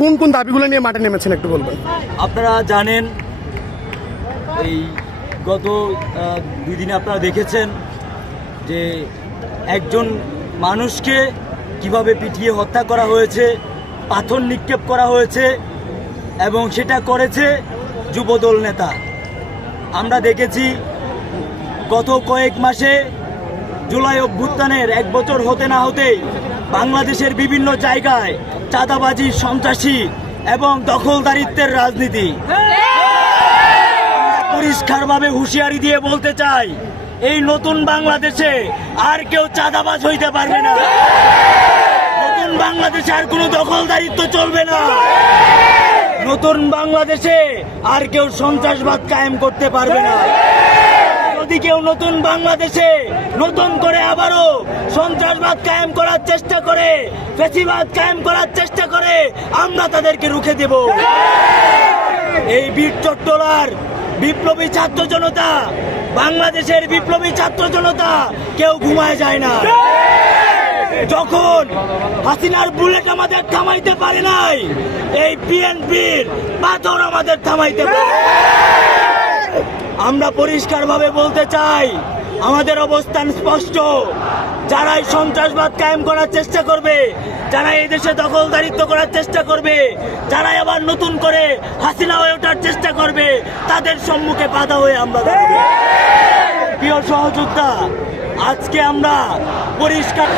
কোন কোন দাবিগুলো নিয়ে মাঠে নেমেছেন একটু বলবেন? আপনারা জানেন এই গত 2 দিনে আপনারা দেখেছেন যে একজন মানুষকে কিভাবে পিটিয়ে হত্যা করা হয়েছে, পাথর নিক্ষেপ করা হয়েছে এবং সেটা করেছে যুবদল নেতা। আমরা দেখেছি গত কয়েক মাসে জুলাই অভ্যুত্থানের 1 বছর হতে না হতেই বাংলাদেশের বিভিন্ন জায়গায় চাঁদাবাজি, সন্ত্রাসী এবং দখলদারিত্বের রাজনীতি। পরিষ্কারভাবে হুঁশিয়ারি দিয়ে বলতে চাই, এই নতুন বাংলাদেশে আর কেউ চাঁদাবাজ হইতে পারবে না। নতুন বাংলাদেশে আর কোনো দখলদারিত্ব চলবে না। নতুন বাংলাদেশে আর কেউ সন্ত্রাসবাদ কায়েম করতে পারবে না। যদি কেউ নতুন বাংলাদেশে নতুন করে আবারও সন্ত্রাসবাদ কায়েম করার চেষ্টা করে, ফ্যাসিবাদ কায়েম করার চেষ্টা করে, আমরা তাদেরকে রুখে দেব। এই বীর চট্টলার বিপ্লবী ছাত্র জনতা, বাংলাদেশের বিপ্লবী ছাত্র জনতা কেউ ঘুমায় যায় না। যখন হাসিনার বুলেট আমাদের থামাইতে পারে নাই, এই বিএনপির পাথর আমাদের থামাইতে পারে। আমরা পরিষ্কারভাবে বলতে চাই, আমাদের অবস্থান স্পষ্ট। যারাই সন্ত্রাসবাদ কায়েম করার চেষ্টা করবে, যারা এই দেশে দখলদারিত্ব করার চেষ্টা করবে, যারা আবার নতুন করে হাসিনা হয়ে ওঠার চেষ্টা করবে, তাদের সম্মুখে বাধা হয়ে আমরা দাঁড়াবো। প্রিয় সহযোদ্ধা, আজকে আমরা পরিষ্কার